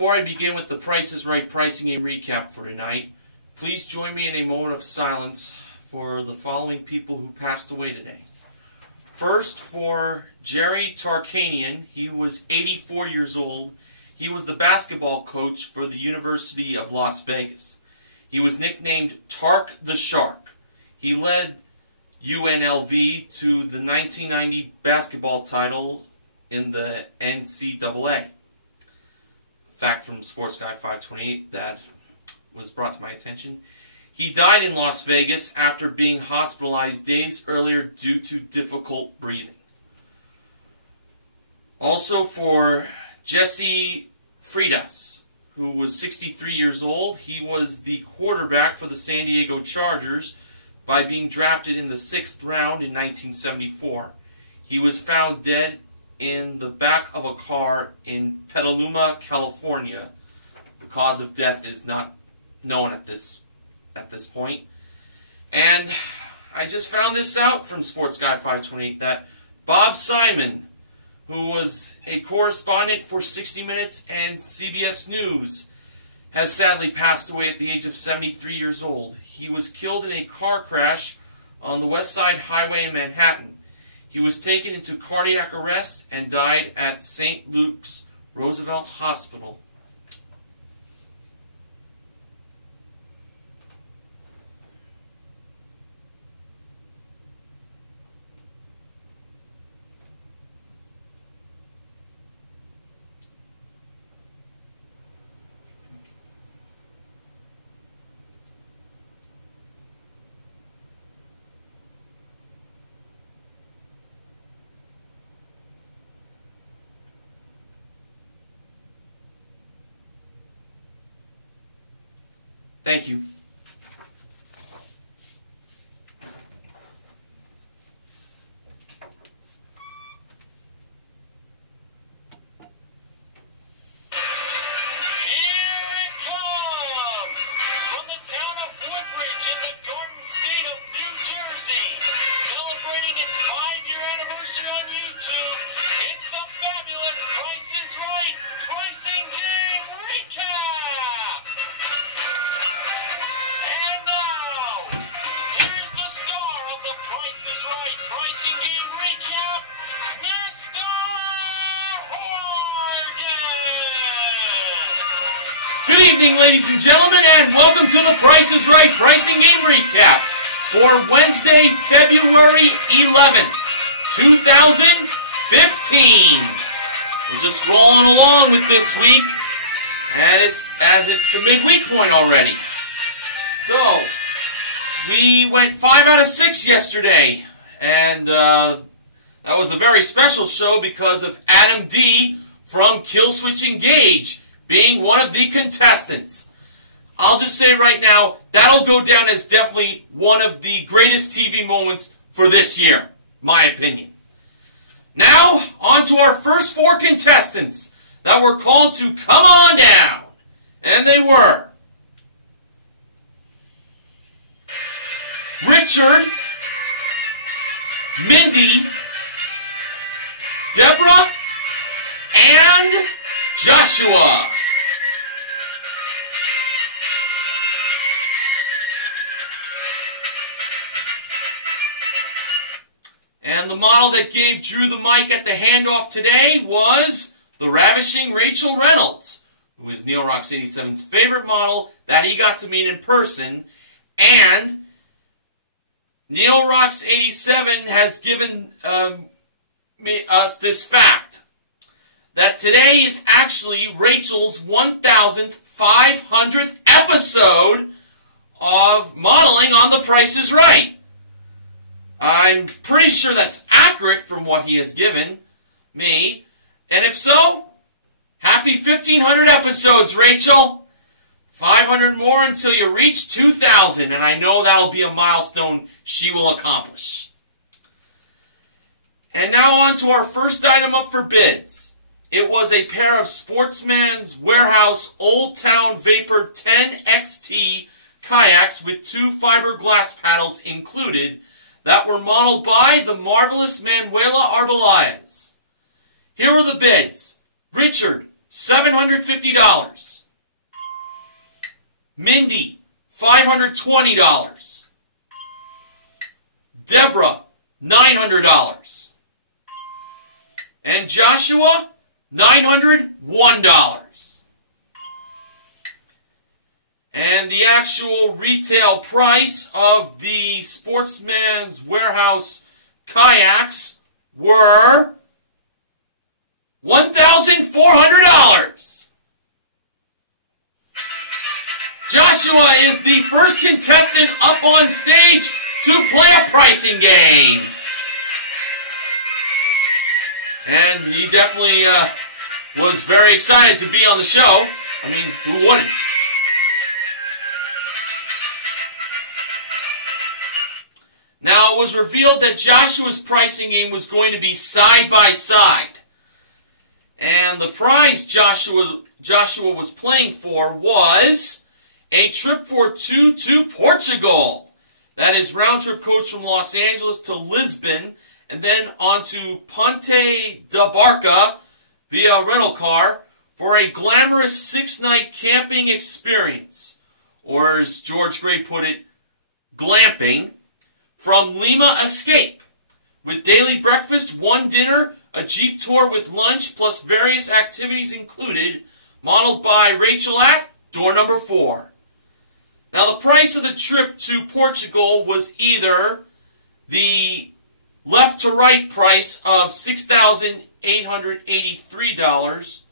Before I begin with the Price is Right pricing game recap for tonight, please join me in a moment of silence for the following people who passed away today. First, for Jerry Tarkanian. He was 84 years old. He was the basketball coach for the University of Las Vegas. He was nicknamed Tark the Shark. He led UNLV to the 1990 basketball title in the NCAA. Fact from Sports Guy 528 that was brought to my attention. He died in Las Vegas after being hospitalized days earlier due to difficult breathing. Also for Jesse Freitas, who was 63 years old. He was the quarterback for the San Diego Chargers by being drafted in the 6th round in 1974. He was found dead in the back of a car in Petaluma, California. The cause of death is not known at this point. And I just found this out from Sports Guy 528 that Bob Simon, who was a correspondent for 60 Minutes and CBS News, has sadly passed away at the age of 73 years old. He was killed in a car crash on the West Side Highway in Manhattan. He was taken into cardiac arrest and died at St. Luke's Roosevelt Hospital. Thank you. Good evening, ladies and gentlemen, and welcome to the Price is Right pricing game recap for Wednesday, February 11th, 2015. We're just rolling along with this week, and as it's the midweek point already. So, we went 5 out of 6 yesterday, and that was a very special show because of Adam D. from Killswitch Engage being one of the contestants. I'll just say right now, that'll go down as definitely one of the greatest TV moments for this year, my opinion. Now, on to our first 4 contestants that were called to come on down. And they were Richard, Mindy, Deborah, and Joshua. And the model that gave Drew the mic at the handoff today was the ravishing Rachel Reynolds, who is Neil Rocks 87's favorite model that he got to meet in person. And Neil Rocks 87 has given us this fact, that today is actually Rachel's 1,500th episode of modeling on The Price is Right. I'm pretty sure that's accurate from what he has given me. And if so, happy 1,500 episodes, Rachel. 500 more until you reach 2,000, and I know that'll be a milestone she will accomplish. And now on to our first item up for bids. It was a pair of Sportsman's Warehouse Old Town Vapor 10 XT kayaks with 2 fiberglass paddles included that were modeled by the marvelous Manuela Arbelayes. Here are the bids. Richard, $750. Mindy, $520. Deborah, $900. And Joshua, $901. And the actual retail price of the Sportsman's Warehouse kayaks were $1,400. Joshua is the first contestant up on stage to play a pricing game. And he definitely was very excited to be on the show. I mean, who wouldn't? Now, it was revealed that Joshua's pricing game was going to be side-by-side. And the prize Joshua was playing for was a trip for two to Portugal. That is round-trip coach from Los Angeles to Lisbon, and then on to Ponte da Barca via rental car for a glamorous 6-night camping experience. Or as George Gray put it, glamping. From Lima Escape, with daily breakfast, one dinner, a Jeep tour with lunch, plus various activities included, modeled by Rachel at door number 4. Now, the price of the trip to Portugal was either the left-to-right price of $6,883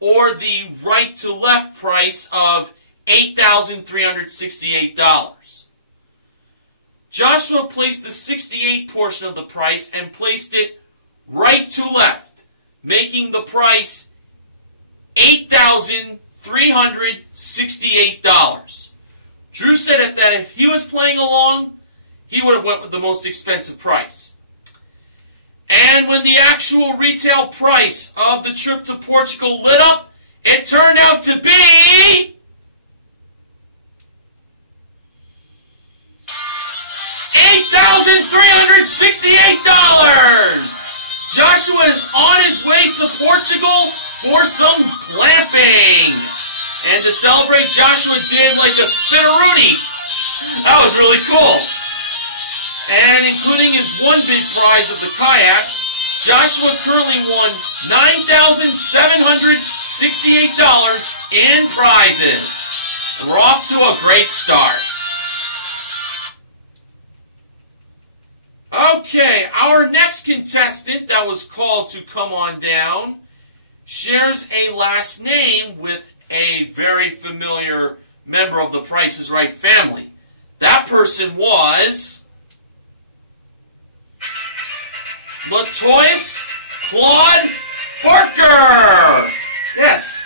or the right-to-left price of $8,368. Joshua placed the 68 portion of the price and placed it right to left, making the price $8,368. Drew said that if he was playing along, he would have went with the most expensive price. And when the actual retail price of the trip to Portugal lit up, it turned out to be $8,368! Joshua is on his way to Portugal for some glamping. And to celebrate, Joshua did like a spinneroonie. That was really cool. And including his one big prize of the kayaks, Joshua currently won $9,768 in prizes. And we're off to a great start. Okay, our next contestant that was called to come on down shares a last name with a very familiar member of the Price is Right family. That person was Latoyce Claude Barker. Yes,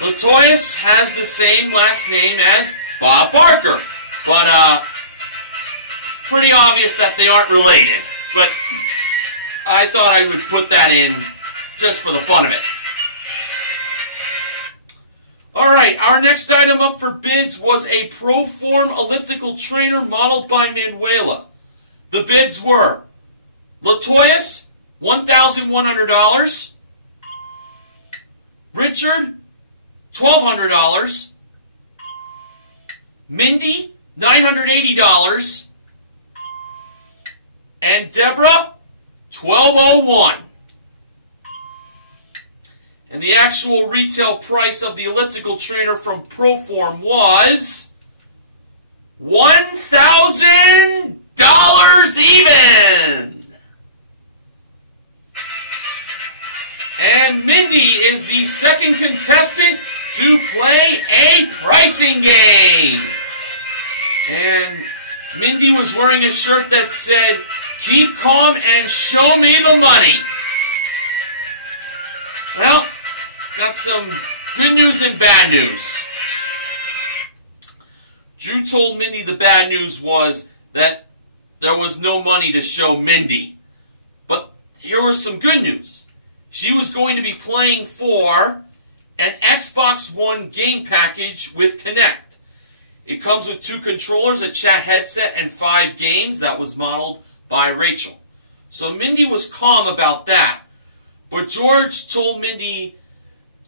Latoyce has the same last name as Bob Barker, but pretty obvious that they aren't related, but I thought I would put that in just for the fun of it. Alright, our next item up for bids was a Proform elliptical trainer modeled by Manuela. The bids were Latoyce, $1,100, Richard, $1,200, Mindy, $980, and Deborah, $1,201. And the actual retail price of the elliptical trainer from Proform was $1,000 even. And Mindy is the second contestant to play a pricing game. And Mindy was wearing a shirt that said, "Keep calm and show me the money." Well, got some good news and bad news. Drew told Mindy the bad news was that there was no money to show Mindy. But here was some good news. She was going to be playing for an Xbox One game package with Kinect. It comes with 2 controllers, a chat headset, and 5 games. That was modeled by Rachel. So Mindy was calm about that. But George told Mindy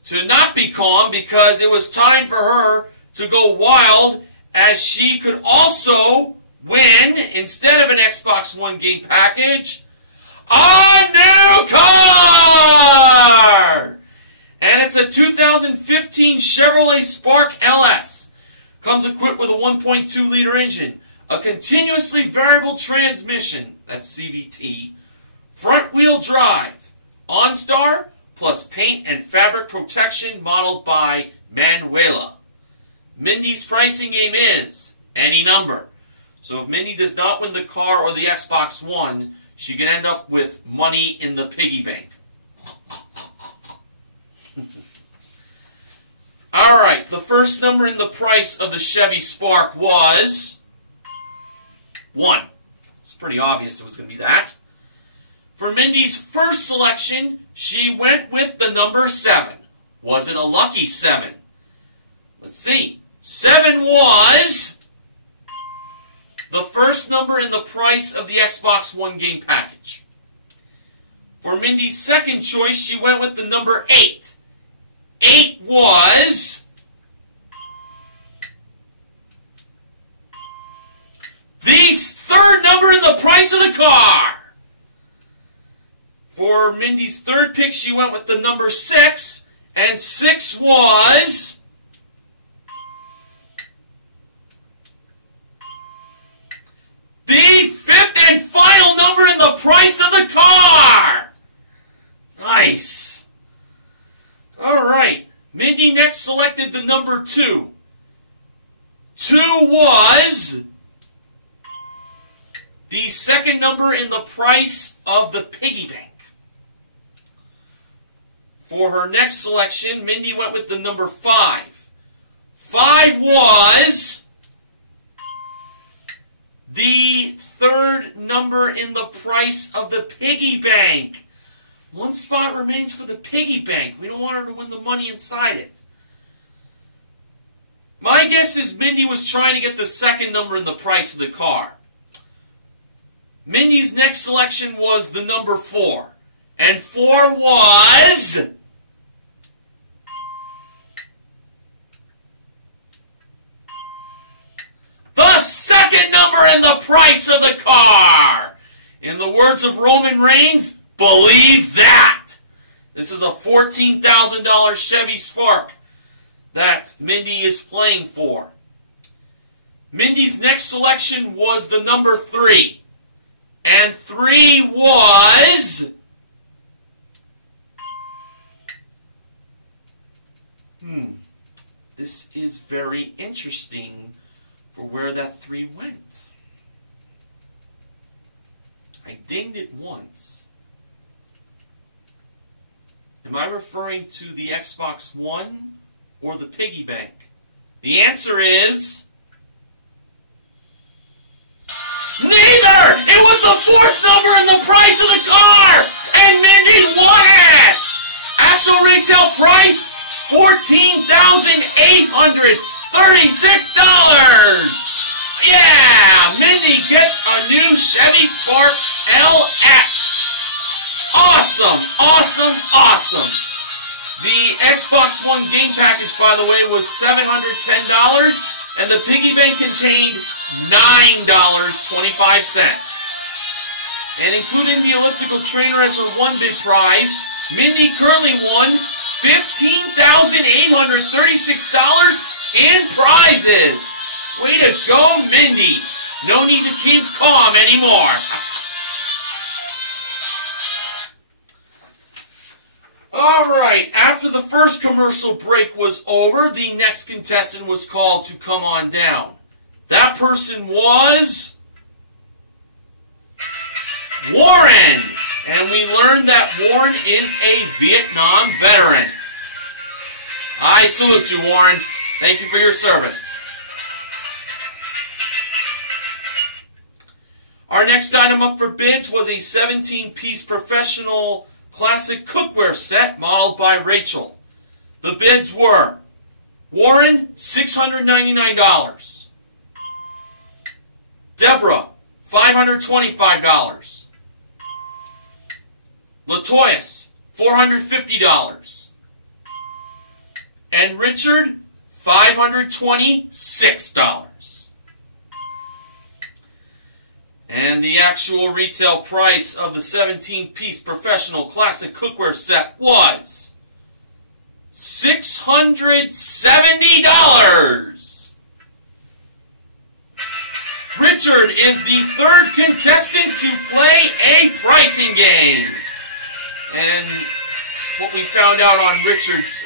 to not be calm because it was time for her to go wild, as she could also win, instead of an Xbox One game package, a new car! And it's a 2015 Chevrolet Spark LS. Comes equipped with a 1.2-liter engine, a continuously variable transmission, that's CVT, front-wheel drive, OnStar, plus paint and fabric protection modeled by Manuela. Mindy's pricing game is any number. So if Mindy does not win the car or the Xbox One, she can end up with money in the piggy bank. Alright, the first number in the price of the Chevy Spark was 1. It's pretty obvious it was going to be that. For Mindy's first selection, she went with the number 7. Was it a lucky 7? Let's see. 7 was the first number in the price of the Xbox One game package. For Mindy's second choice, she went with the number 8. 8 was the third number in the price of the car. For Mindy's third pick, she went with the number 6, and 6 was the fifth and final number in the price of the car. Nice. All right. Mindy next selected the number 2. 2 was the second number in the price of the piggy bank. For her next selection, Mindy went with the number 5. 5 was the third number in the price of the piggy bank. 1 spot remains for the piggy bank. We don't want her to win the money inside it. My guess is Mindy was trying to get the second number in the price of the car. Mindy's next selection was the number 4. And 4 was the second number in the price of the car. In the words of Roman Reigns, believe that. This is a $14,000 Chevy Spark that Mindy is playing for. Mindy's next selection was the number 3. And 3 was this is very interesting for where that 3 went. I dinged it once. Am I referring to the Xbox One or the piggy bank? The answer is neither! It was the 4th number in the price of the car! And Mindy won it! Actual retail price, $14,836! Yeah! Mindy gets a new Chevy Spark LS. Awesome! Awesome! Awesome! The Xbox One game package, by the way, was $710, and the piggy bank contained $9.25. And including the elliptical trainer as her one big prize, Mindy currently won $15,836 in prizes. Way to go, Mindy. No need to keep calm anymore. Alright, after the first commercial break was over, the next contestant was called to come on down. That person was Warren. And we learned that Warren is a Vietnam veteran. I salute you, Warren. Thank you for your service. Our next item up for bids was a 17-piece professional classic cookware set modeled by Rachel. The bids were Warren, $699. Deborah, $525. Latoyas, $450. And Richard, $526. And the actual retail price of the 17-piece professional classic cookware set was $670. Richard is the third contestant to play a pricing game. And what we found out on Richard's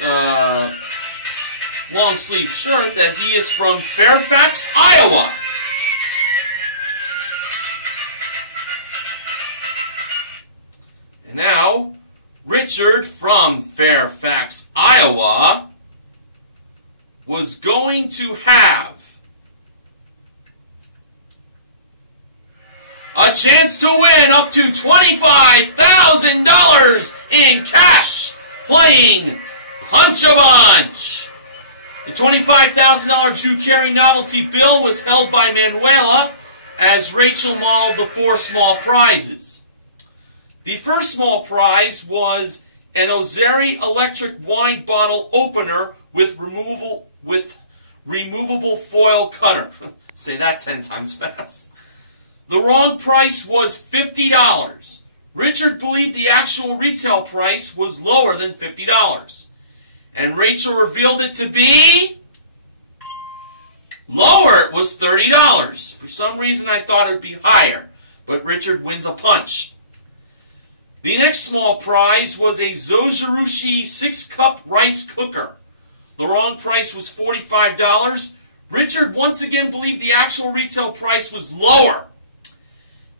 long sleeve shirt, that he is from Fairfax, Iowa. And now, Richard from Fairfax, Iowa was going to have a chance to win up to $25,000 in cash playing Punch-a-Bunch. The $25,000 Drew Carey novelty bill was held by Manuela as Rachel mauled the 4 small prizes. The first small prize was an Ozeri electric wine bottle opener with removable foil cutter. Say that 10 times fast. The wrong price was $50. Richard believed the actual retail price was lower than $50. And Rachel revealed it to be lower. It was $30. For some reason I thought it would be higher, but Richard wins a punch. The next small prize was a Zojirushi 6-cup rice cooker. The wrong price was $45. Richard once again believed the actual retail price was lower.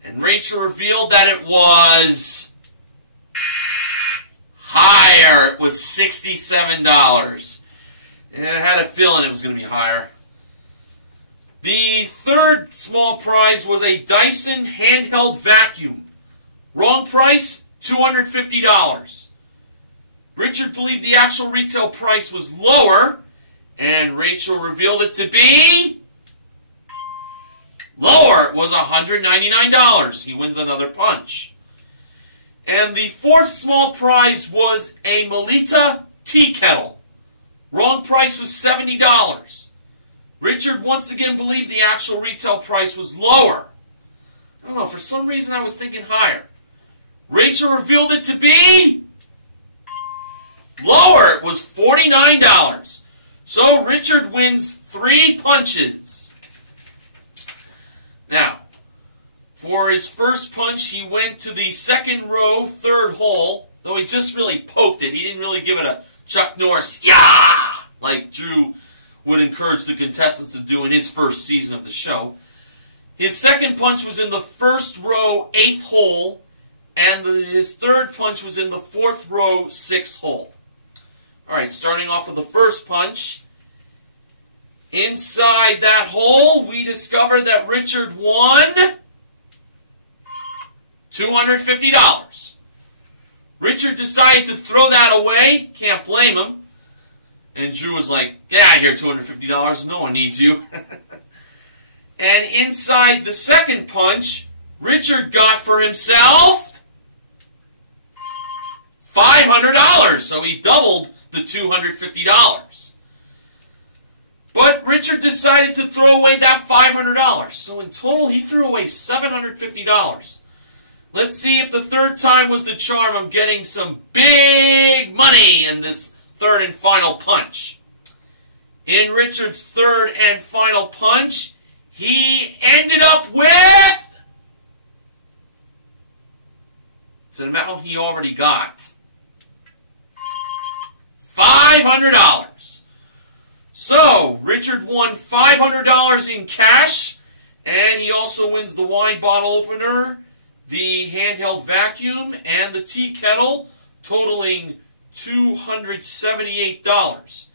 And Rachel revealed that it was higher. It was $67. And I had a feeling it was going to be higher. The third small prize was a Dyson handheld vacuum. Wrong price, $250. Richard believed the actual retail price was lower, and Rachel revealed it to be lower. It was $199. He wins another punch. And the fourth small prize was a Melita tea kettle. Wrong price was $70. Richard once again believed the actual retail price was lower. I don't know, for some reason I was thinking higher. Rachel revealed it to be lower. It was $49. So Richard wins 3 punches. Now, for his first punch, he went to the second row, third hole, though he just really poked it. He didn't really give it a Chuck Norris, yeah, like Drew would encourage the contestants to do in his first season of the show. His second punch was in the first row, 8th hole, and his third punch was in the 4th row, 6th hole. Alright, starting off with the first punch. Inside that hole, we discovered that Richard won $250. Richard decided to throw that away. Can't blame him. And Drew was like, get out of here, $250. No one needs you. And inside the second punch, Richard got for himself $500. So he doubled the $250. But Richard decided to throw away that $500. So in total, he threw away $750. Let's see if the third time was the charm of getting some big money in this third and final punch. In Richard's third and final punch, he ended up with... it's an amount he already got. $500. So, Richard won $500 in cash, and he also wins the wine bottle opener, the handheld vacuum, and the tea kettle, totaling $278.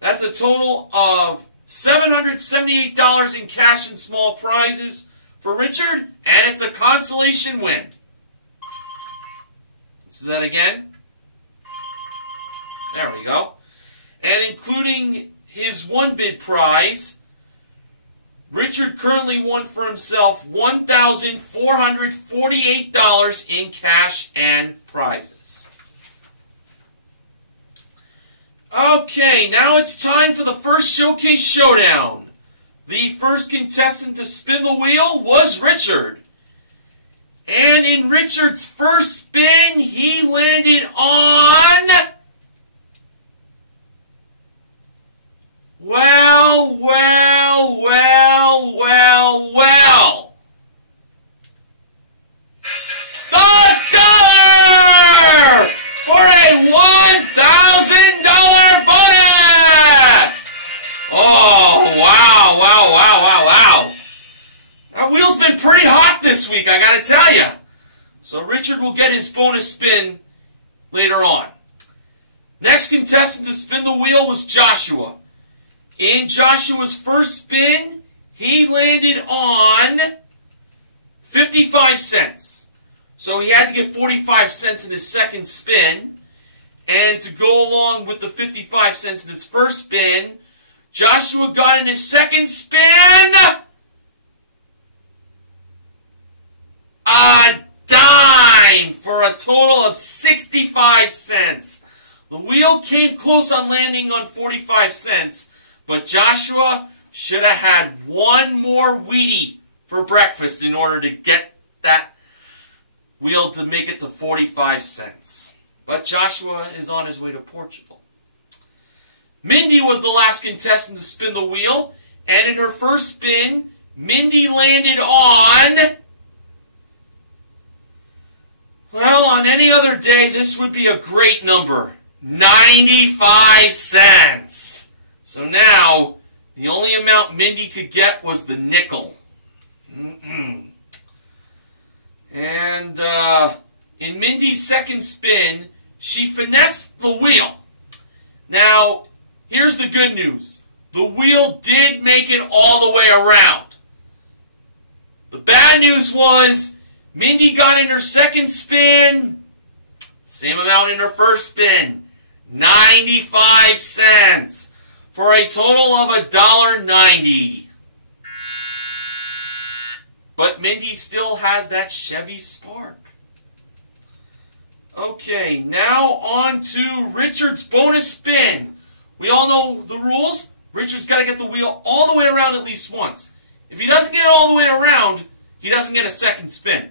That's a total of $778 in cash and small prizes for Richard, and it's a consolation win. Let's do that again. There we go. And including his one bid prize, Richard currently won for himself $1,448 in cash and prizes. Okay, now it's time for the first showcase showdown. The first contestant to spin the wheel was Richard. And in Richard's first spin, he landed on... Well, well, well, well, well. The dollar for a $1,000 bonus! Oh, wow, wow, wow, wow, wow. That wheel's been pretty hot this week, I gotta tell you. So Richard will get his bonus spin later on. Next contestant to spin the wheel was Joshua. In Joshua's first spin, he landed on 55 cents. So he had to get 45 cents in his second spin. And to go along with the 55 cents in his first spin, Joshua got in his second spin a dime for a total of 65 cents. The wheel came close on landing on 45 cents. But Joshua should have had one more Wheatie for breakfast in order to get that wheel to make it to 45 cents. But Joshua is on his way to Portugal. Mindy was the last contestant to spin the wheel. And in her first spin, Mindy landed on... Well, on any other day, this would be a great number. 95 cents. So now, the only amount Mindy could get was the nickel. And in Mindy's second spin, she finessed the wheel. Now, here's the good news. The wheel did make it all the way around. The bad news was Mindy got in her second spin, same amount in her first spin, 95 cents. For a total of $1.90. But Mindy still has that Chevy Spark. Okay, now on to Richard's bonus spin. We all know the rules. Richard's got to get the wheel all the way around at least once. If he doesn't get it all the way around, he doesn't get a second spin.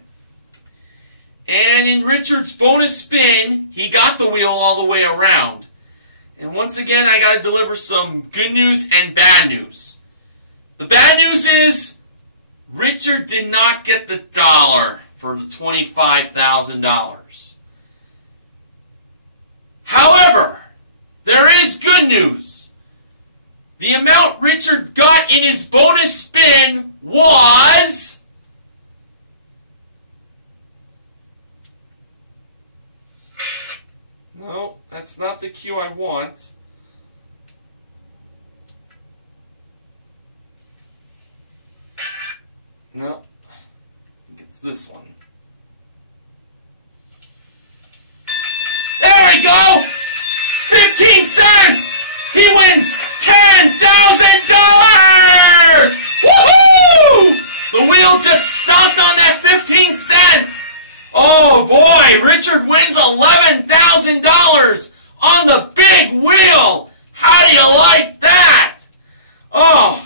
And in Richard's bonus spin, he got the wheel all the way around. And once again, I got to deliver some good news and bad news. The bad news is Richard did not get the dollar for the $25,000. However, there is good news. The amount Richard got in his bonus spin was... No, that's not the cue I want. No, I think it's this one. There we go! 15 cents! He wins $10,000! Woohoo! The wheel just stopped on that 15 cents! Oh boy, Richard wins $11,000 on the big wheel! How do you like that? Oh,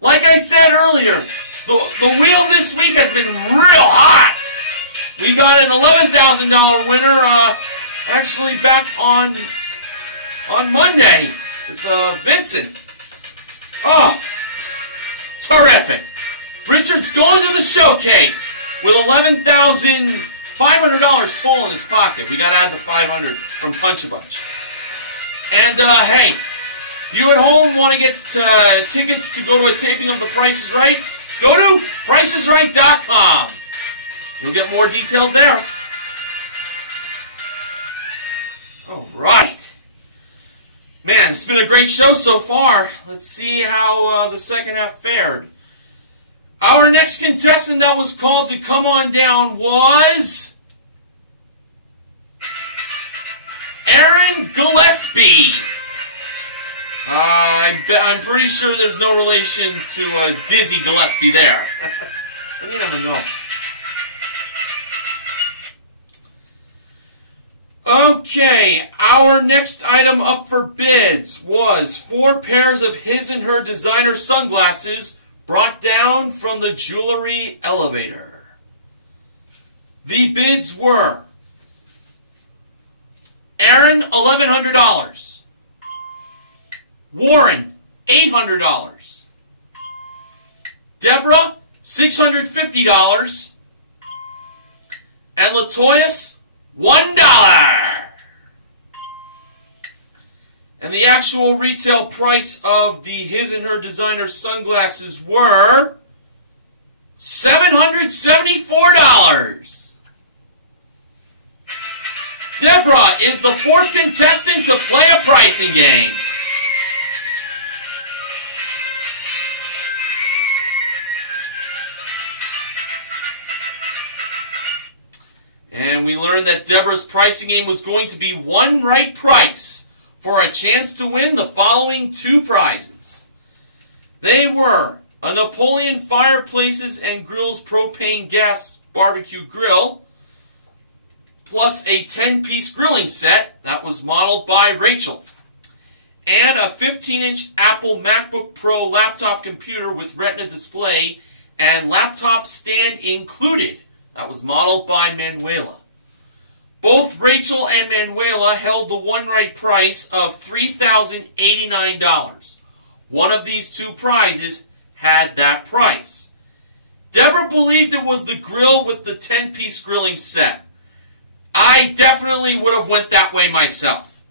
like I said earlier, the wheel this week has been real hot. We got an $11,000 winner actually back on Monday with Vincent. Oh, terrific. Richard's going to the showcase with $11,500 total in his pocket. We got to add the $500 from Punch-a-Bunch. And, hey, if you at home want to get tickets to go to a taping of The Price is Right, go to PricesRight.com. You'll get more details there. All right. Man, it's been a great show so far. Let's see how the second half fared. Our next contestant that was called to come on down was Aaron Gillespie. I'm pretty sure there's no relation to Dizzy Gillespie there. But you never know. Okay, our next item up for bids was 4 pairs of his and her designer sunglasses brought down from the jewelry elevator. The bids were Aaron, $1,100. Warren, $800. Deborah, $650. And Latoyas, $1. And the actual retail price of the his and her designer sunglasses were $774. Deborah is the 4th contestant to play a pricing game. And we learned that Deborah's pricing game was going to be one right price for a chance to win the following 2 prizes. They were a Napoleon Fireplaces and Grills propane gas barbecue grill, plus a 10-piece grilling set that was modeled by Rachel, and a 15-inch Apple MacBook Pro laptop computer with Retina display and laptop stand included that was modeled by Manuela. Both Rachel and Manuela held the one right price of $3,089. One of these 2 prizes had that price. Deborah believed it was the grill with the 10-piece grilling set. I definitely would have went that way myself.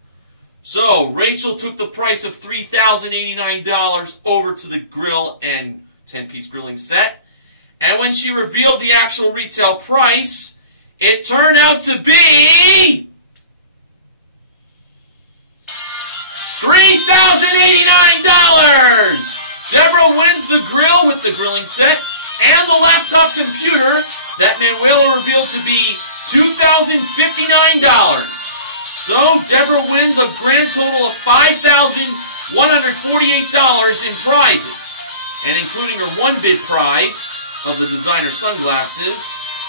So Rachel took the price of $3,089 over to the grill and 10-piece grilling set. And when she revealed the actual retail price, it turned out to be $3,089! Deborah wins the grill with the grilling set and the laptop computer that Manuela revealed to be $2,059. So Deborah wins a grand total of $5,148 in prizes. And including her one bid prize of the designer sunglasses,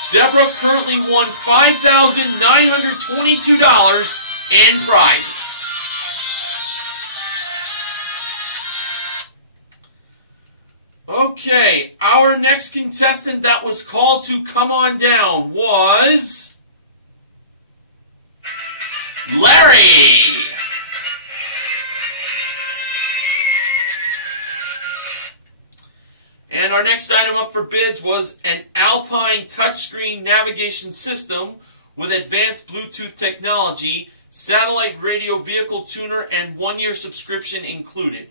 Deborah currently won $5,922 in prizes. Okay, our next contestant that was called to come on down was Larry. And our next item up for bids was an Alpine touchscreen navigation system with advanced Bluetooth technology, satellite radio vehicle tuner, and 1-year subscription included.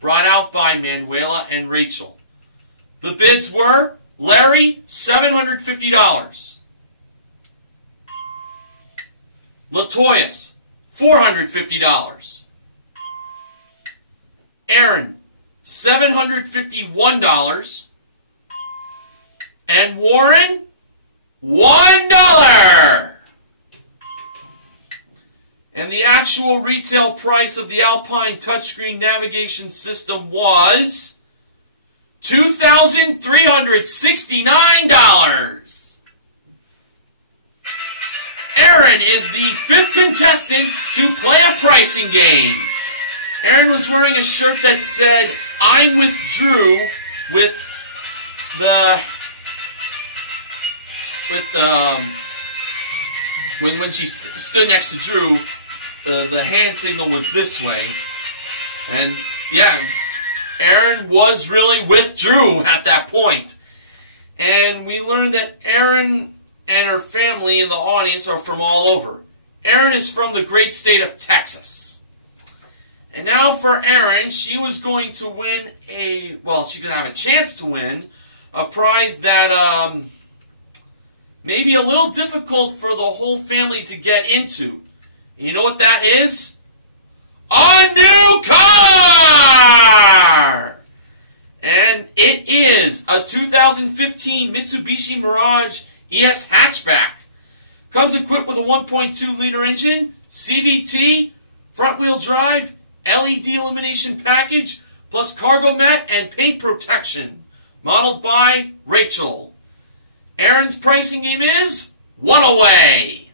Brought out by Manuela and Rachel. The bids were Larry, $750. Latoyas, $450. Aaron, $751. And Warren, $1. And the actual retail price of the Alpine touchscreen navigation system was $2,369. Aaron is the 5th contestant to play a pricing game. Aaron was wearing a shirt that said, "I'm with Drew," with when she stood next to Drew, the hand signal was this way. And yeah, Aaron was really with Drew at that point. And we learned that Aaron and her family in the audience are from all over. Aaron is from the great state of Texas. And now for Aaron, she was going to win she's going to have a chance to win a prize that may be a little difficult for the whole family to get into. And you know what that is? A new car! And it is a 2015 Mitsubishi Mirage ES hatchback. Comes equipped with a 1.2-liter engine, CVT, front-wheel drive, LED illumination package, plus cargo mat and paint protection. Modeled by Rachel. Aaron's pricing game is one away.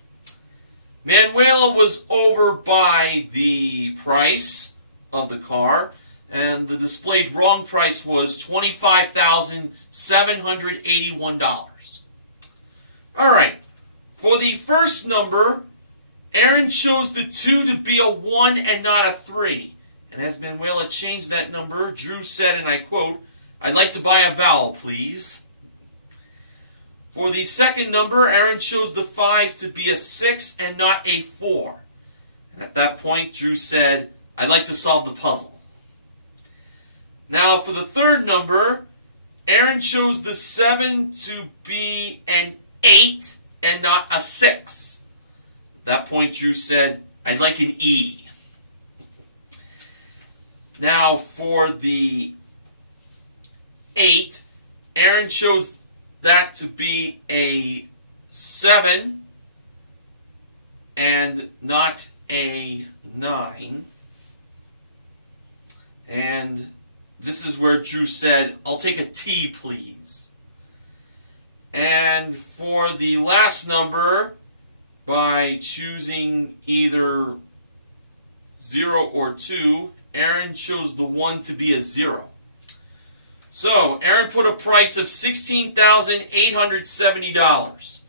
Manuela was over by the price of the car, and the displayed wrong price was $25,781. All right. For the first number, Aaron chose the 2 to be a 1 and not a 3. And as Manuela changed that number, Drew said, and I quote, "I'd like to buy a vowel, please." For the second number, Aaron chose the 5 to be a 6 and not a 4. And at that point, Drew said, "I'd like to solve the puzzle." Now, for the third number, Aaron chose the 7 to be an 8 and not a 6. At that point, Drew said, "I'd like an E." Now, for the 8, Aaron chose that to be a 7 and not a 9. And this is where Drew said, "I'll take a T, please." And for the last number, by choosing either 0 or 2, Aaron chose the 1 to be a 0. So, Aaron put a price of $16,870.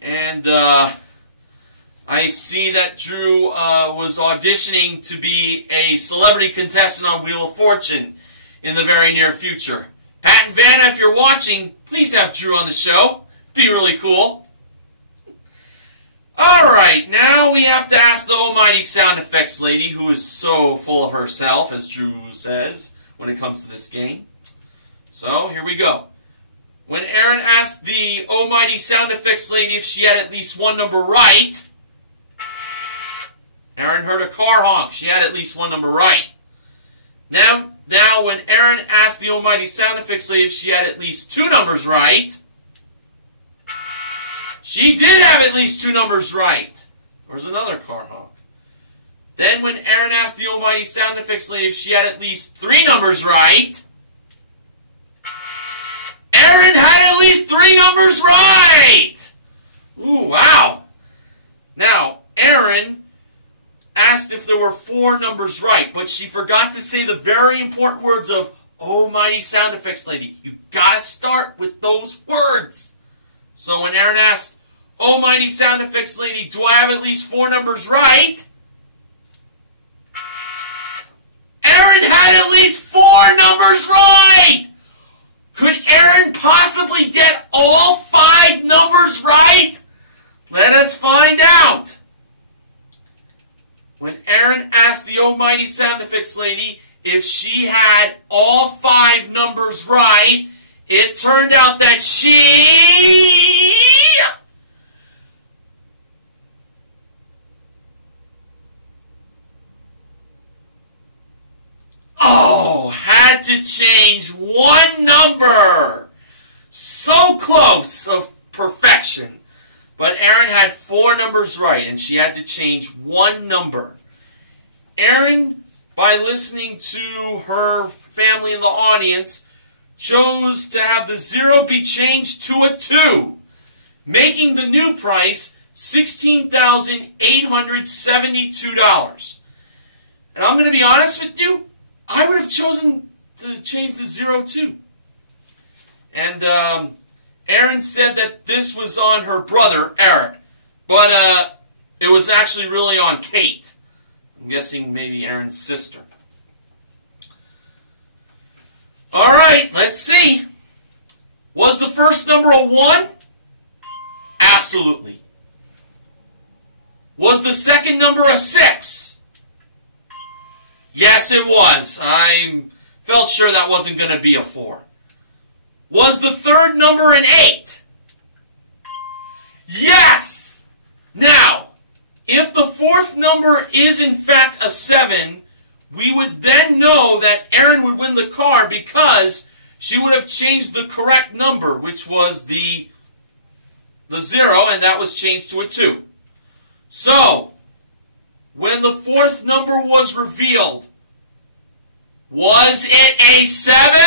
And I see that Drew was auditioning to be a celebrity contestant on Wheel of Fortune in the very near future. Pat and Vanna, if you're watching, please have Drew on the show. Be really cool. Alright, now we have to ask the almighty sound effects lady, who is so full of herself, as Drew says, when it comes to this game. So, here we go. When Aaron asked the almighty sound effects lady if she had at least one number right, Aaron heard a car honk. She had at least one number right. Now when Aaron asked the almighty sound effects lady if she had at least 2 numbers right, she did have at least 2 numbers right. There's another car honk. Then when Aaron asked the almighty sound effects lady if she had at least 3 numbers right, Aaron had at least 3 numbers right! Ooh, wow. Now, Aaron asked if there were 4 numbers right, but she forgot to say the very important words of almighty sound effects lady. You gotta start with those words. So when Aaron asked, almighty sound effects lady, do I have at least 4 numbers right? Aaron had at least 4 numbers right! Could Aaron possibly get all 5 numbers right? Let us find out. When Aaron asked the almighty sound effects lady if she had all 5 numbers right, it turned out that she had to change 1 number. So close of perfection. But Aaron had 4 numbers right, and she had to change 1 number. Aaron, by listening to her family in the audience, chose to have the 0 be changed to a 2, making the new price $16,872. And I'm going to be honest with you, I would have chosen to change the 0 too. And Aaron said that this was on her brother, Eric, but it was actually really on Kate. I'm guessing maybe Aaron's sister. All right, let's see. Was the first number a 1? Absolutely. Was the second number a 6? Yes, it was. I felt sure that wasn't going to be a 4. Was the third number an 8? Yes! Now, if the fourth number is in fact a 7, we would then know that Erin would win the car because she would have changed the correct number, which was the 0, and that was changed to a 2. So, when the fourth number was revealed, was it a 7?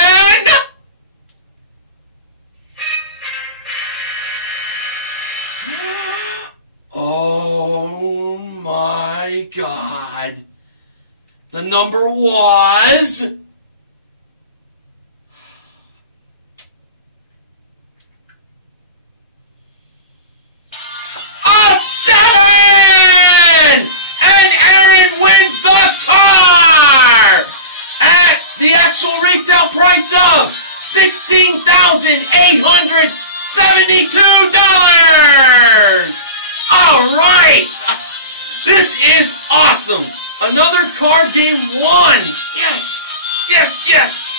Oh The number was... a 7! And Aaron wins the car! At the actual retail price of $16,872! Alright! This is awesome! Another card game won! Yes! Yes, yes!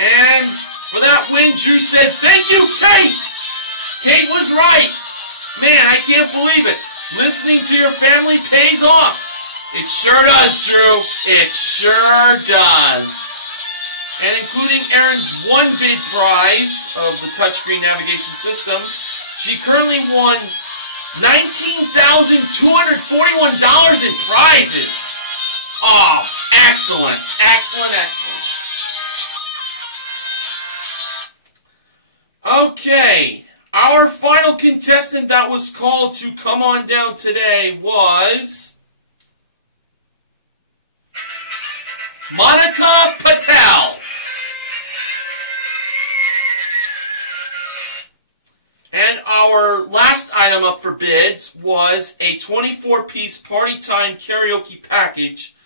And for that win, Drew said, "Thank you, Kate!" Kate was right! Man, I can't believe it. Listening to your family pays off. It sure does, Drew. It sure does. And including Erin's one bid prize of the touchscreen navigation system, she currently won $19,241 in prizes. Oh, excellent. Excellent, excellent. Okay. Our final contestant that was called to come on down today was Monica Patel. And our last item up for bids was a 24-piece Party Time karaoke package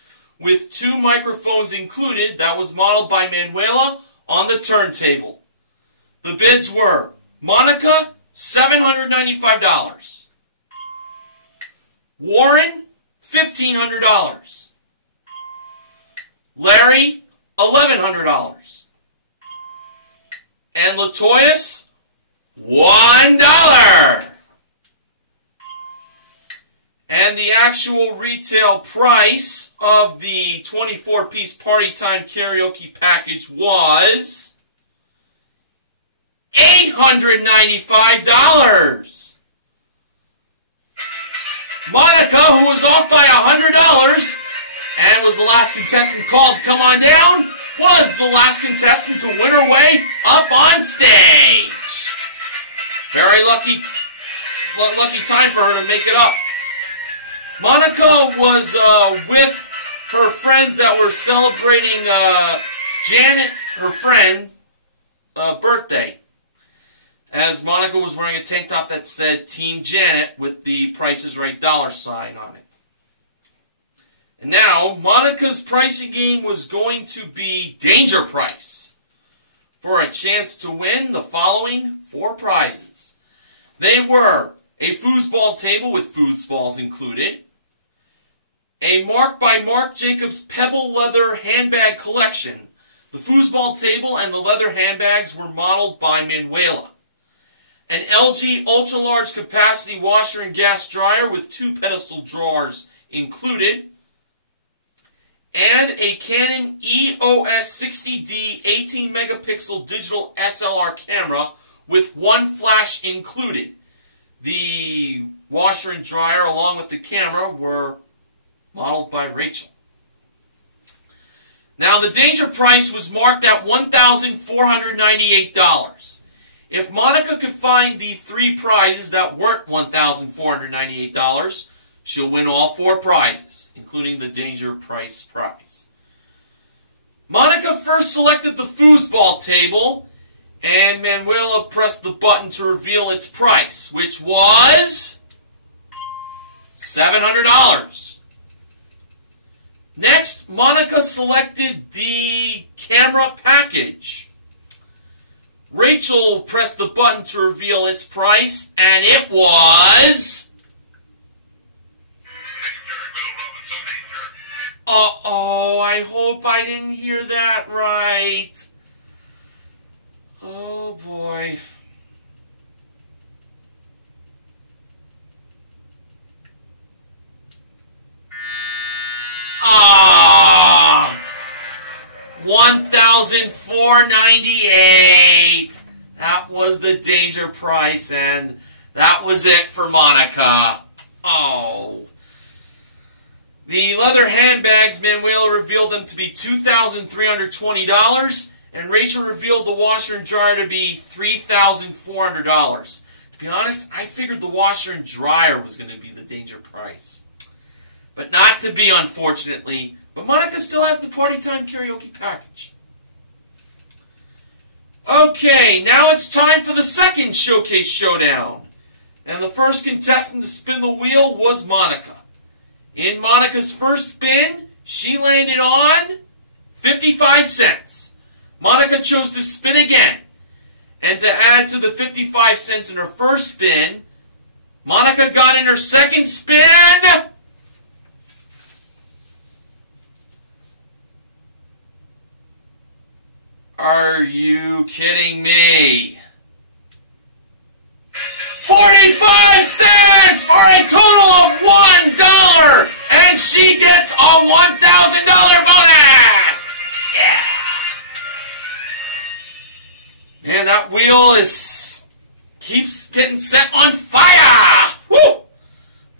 with 2 microphones included that was modeled by Manuela on the turntable. The bids were Monica, $795. Warren, $1,500. Larry, $1,100. And Latoyas, $1. And the actual retail price of the 24-piece Party Time karaoke package was $895. Monica, who was off by $100 and was the last contestant called to come on down, was the last contestant to win her way up on stage. Very lucky time for her to make it up. Monica was with her friends that were celebrating Janet, her friend, birthday. As Monica was wearing a tank top that said Team Janet with the Price is Right $sign on it. And now, Monica's pricing game was going to be Danger Price for a chance to win the following 4 prizes. They were a foosball table with foosballs included, a Mark by Marc Jacobs Pebble Leather Handbag Collection. The foosball table and the leather handbags were modeled by Manuela. An LG ultra-large capacity washer and gas dryer with 2 pedestal drawers included, and a Canon EOS 60D 18 megapixel digital SLR camera with 1 flash included. The washer and dryer along with the camera were modeled by Rachel. Now the danger price was marked at $1,498. If Monica could find the 3 prizes that weren't $1,498, she'll win all 4 prizes, including the danger price prize. Monica first selected the foosball table, and Manuela pressed the button to reveal its price, which was $700. Next, Monica selected the camera package. Rachel pressed the button to reveal its price, and it was... Uh-oh, I hope I didn't hear that right. Oh, boy. Ah! $1,498. That was the danger price, and that was it for Monica. Oh. The leather handbags, Manuela revealed them to be $2,320, and Rachel revealed the washer and dryer to be $3,400. To be honest, I figured the washer and dryer was going to be the danger price. But not to be, unfortunately. But Monica still has the Party Time karaoke package. Okay, now it's time for the second showcase showdown. And the first contestant to spin the wheel was Monica. In Monica's first spin, she landed on 55 cents. Monica chose to spin again. And to add to the 55 cents in her first spin, Monica got in her second spin Are you kidding me? 45 cents for a total of $1! And she gets a $1,000 bonus! Yeah! And that wheel keeps getting set on fire! Woo!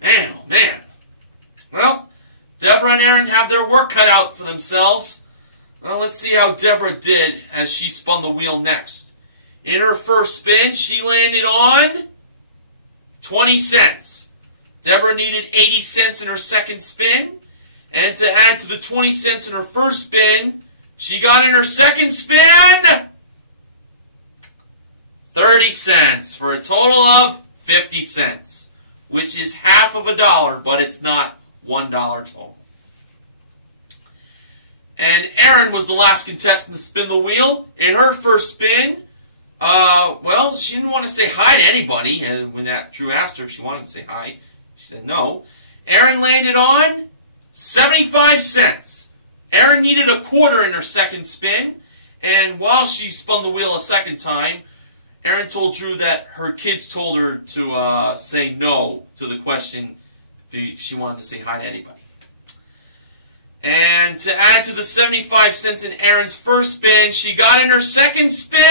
Man, oh man. Well, Deborah and Aaron have their work cut out for themselves. Well, let's see how Deborah did as she spun the wheel next. In her first spin, she landed on 20 cents. Deborah needed 80 cents in her second spin. And to add to the 20 cents in her first spin, she got in her second spin 30 cents for a total of 50 cents, which is half of $1, but it's not $1 total. And Erin was the last contestant to spin the wheel. In her first spin, well, she didn't want to say hi to anybody. And when Drew asked her if she wanted to say hi, she said no. Erin landed on 75 cents. Erin needed a quarter in her second spin. And while she spun the wheel a second time, Erin told Drew that her kids told her to say no to the question if she wanted to say hi to anybody. And to add to the 75 cents in Erin's first spin, she got in her second spin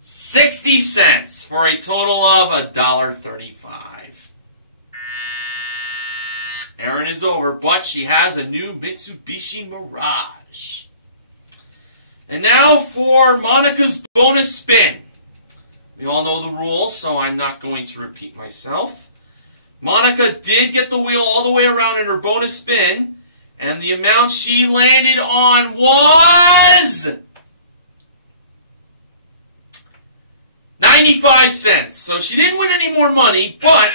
60 cents for a total of $1.35. Erin is over, but she has a new Mitsubishi Mirage. And now for Monica's bonus spin. We all know the rules, so I'm not going to repeat myself. Monica did get the wheel all the way around in her bonus spin, and the amount she landed on was 95 cents. So she didn't win any more money, but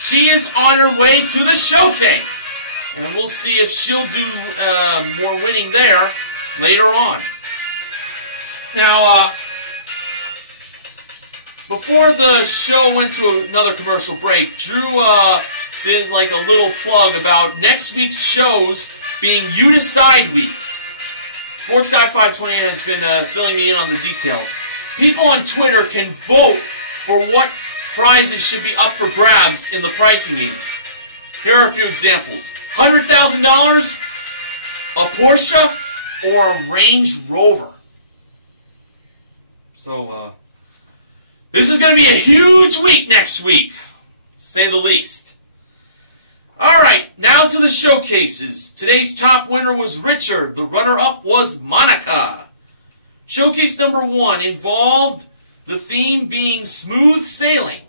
she is on her way to the showcase. And we'll see if she'll do more winning there later on. Now, before the show went to another commercial break, Drew did like a little plug about next week's shows being You Decide Week. Sports Guy 528 has been filling me in on the details. People on Twitter can vote for what prizes should be up for grabs in the pricing games. Here are a few examples. $100,000, a Porsche, or a Range Rover. So, this is going to be a huge week next week, to say the least. Alright, now to the showcases. Today's top winner was Richard. The runner-up was Monica. Showcase number 1 involved the theme being smooth sailing.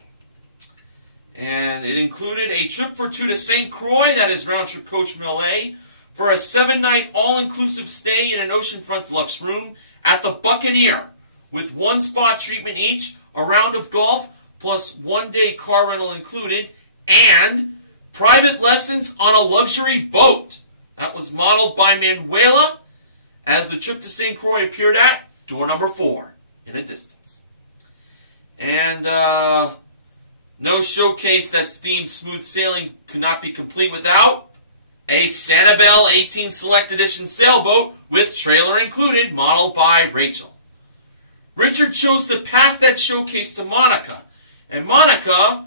And it included a trip for 2 to St. Croix, that is round-trip coach from LA, for a 7-night all-inclusive stay in an oceanfront deluxe room at the Buccaneer, with 1 spa treatment each, a round of golf, plus 1-day car rental included, and private lessons on a luxury boat. That was modeled by Manuela, as the trip to St. Croix appeared at door number 4 in a distance. And no showcase that's themed smooth sailing could not be complete without a Sanibel 18 Select Edition sailboat with trailer included, modeled by Rachel. Richard chose to pass that showcase to Monica. And Monica,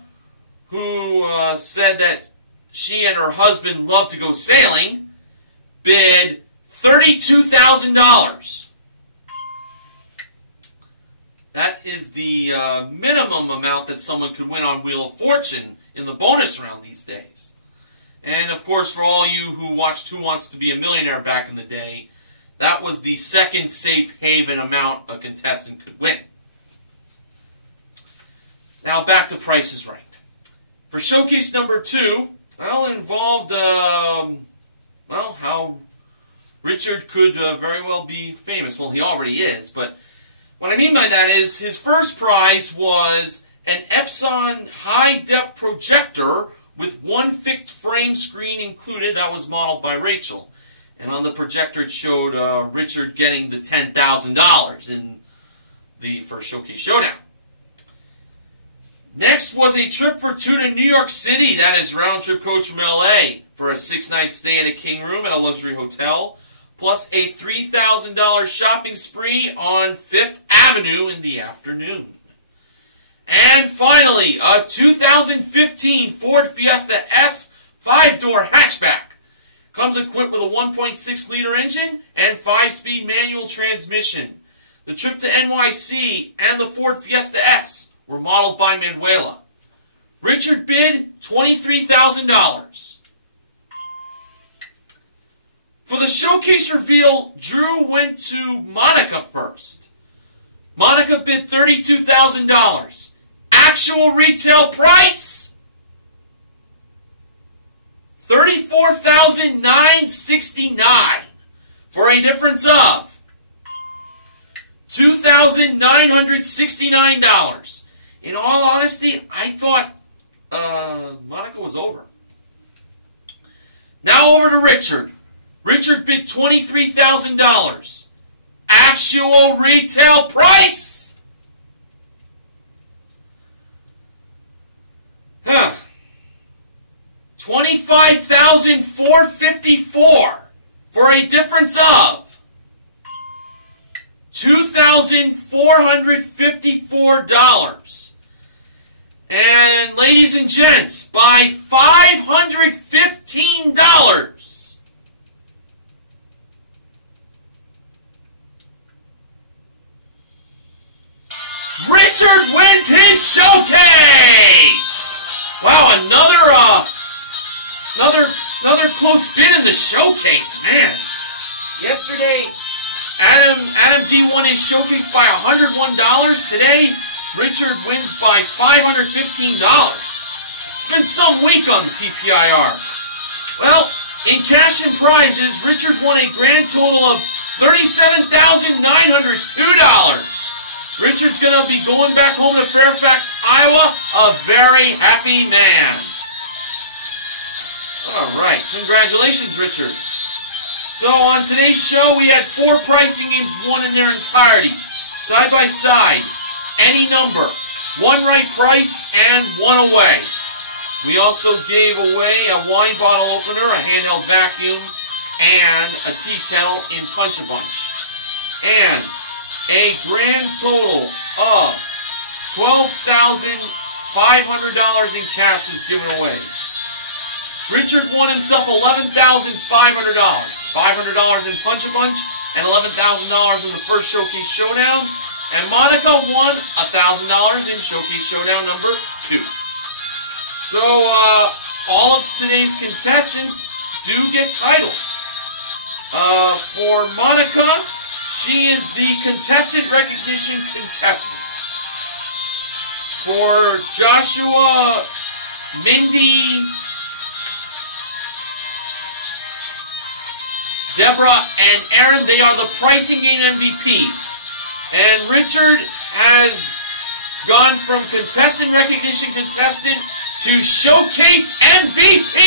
who said that she and her husband love to go sailing, bid $32,000. That is the minimum amount that someone could win on Wheel of Fortune in the bonus round these days. And, of course, for all you who watched Who Wants to Be a Millionaire back in the day, that was the second safe haven amount a contestant could win. Now back to Price is Right. For showcase number 2, well, it involved Richard could very well be famous. Well, he already is, but what I mean by that is his first prize was an Epson high-def projector with one fixed frame screen included. That was modeled by Rachel. And on the projector it showed Richard getting the $10,000 in the first Showcase Showdown. Next was a trip for two to New York City. That is round-trip coach from LA for a 6-night stay in a king room at a luxury hotel, plus a $3,000 shopping spree on 5th Avenue in the afternoon. And finally, a 2015 Ford Fiesta S 5-door hatchback. Comes equipped with a 1.6-liter engine and 5-speed manual transmission. The trip to NYC and the Ford Fiesta S were modeled by Manuela. Richard bid $23,000. For the showcase reveal, Drew went to Monica first. Monica bid $32,000. Actual retail price? $34,969 for a difference of $2,969. In all honesty, I thought Monica was over. Now over to Richard. Richard bid $23,000. Actual retail price? $25,454 for a difference of $2,454. And ladies and gents, by $515, Richard wins his showcase! Wow, another close bid in the showcase, man. Yesterday, Adam D won his showcase by $101. Today, Richard wins by $515. It's been some week on the TPIR. Well, in cash and prizes, Richard won a grand total of $37,902. Richard's going to be going back home to Fairfax, Iowa, a very happy man. All right. Congratulations, Richard. So on today's show, we had 4 pricing games won in their entirety, side by side, any number, 1 right price, and 1 away. We also gave away a wine bottle opener, a handheld vacuum, and a tea kettle in Punch-A-Bunch. And a grand total of $12,500 in cash was given away. Richard won himself $11,500. $500 in Punch-A-Bunch and $11,000 in the first Showcase Showdown. And Monica won $1,000 in Showcase Showdown number 2. So, all of today's contestants do get titles. For Monica, she is the contestant recognition contestant. For Joshua, Mindy, Deborah, and Aaron, they are the pricing game MVPs. And Richard has gone from contestant recognition contestant to showcase MVP.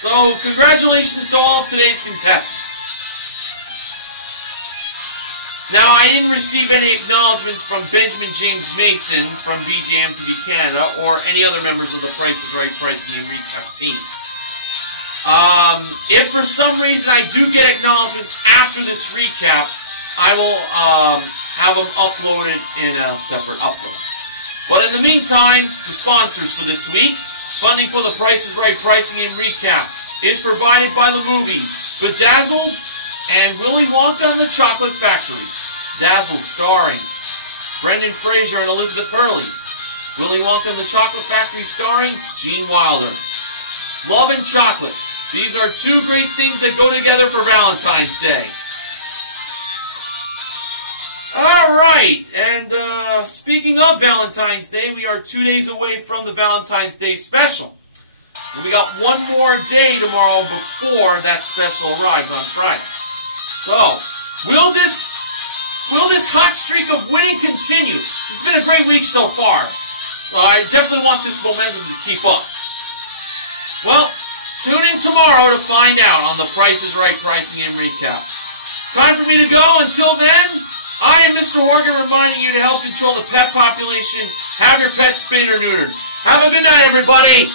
So, congratulations to all of today's contestants. Now, I didn't receive any acknowledgments from Benjamin James Mason from BJMTV Canada or any other members of the Price is Right Pricing and Recap team. If for some reason I do get acknowledgments after this recap, I will have them uploaded in a separate upload. But in the meantime, the sponsors for this week, funding for the Price is Right Pricing and Recap, is provided by the movies Bedazzled and Willy Wonka and the Chocolate Factory. Dazzled starring Brendan Fraser and Elizabeth Hurley. Willy Wonka and the Chocolate Factory starring Gene Wilder. Love and Chocolate. These are 2 great things that go together for Valentine's Day. Alright, and speaking of Valentine's Day, we are 2 days away from the Valentine's Day special. We got one more day tomorrow before that special arrives on Friday. So, will this hot streak of winning continue? It's been a great week so far. So I definitely want this momentum to keep up. Well, tune in tomorrow to find out on the Price is Right pricing and recap. Time for me to go. Until then, I am Mr. Horgan reminding you to help control the pet population. Have your pet spayed or neutered. Have a good night, everybody.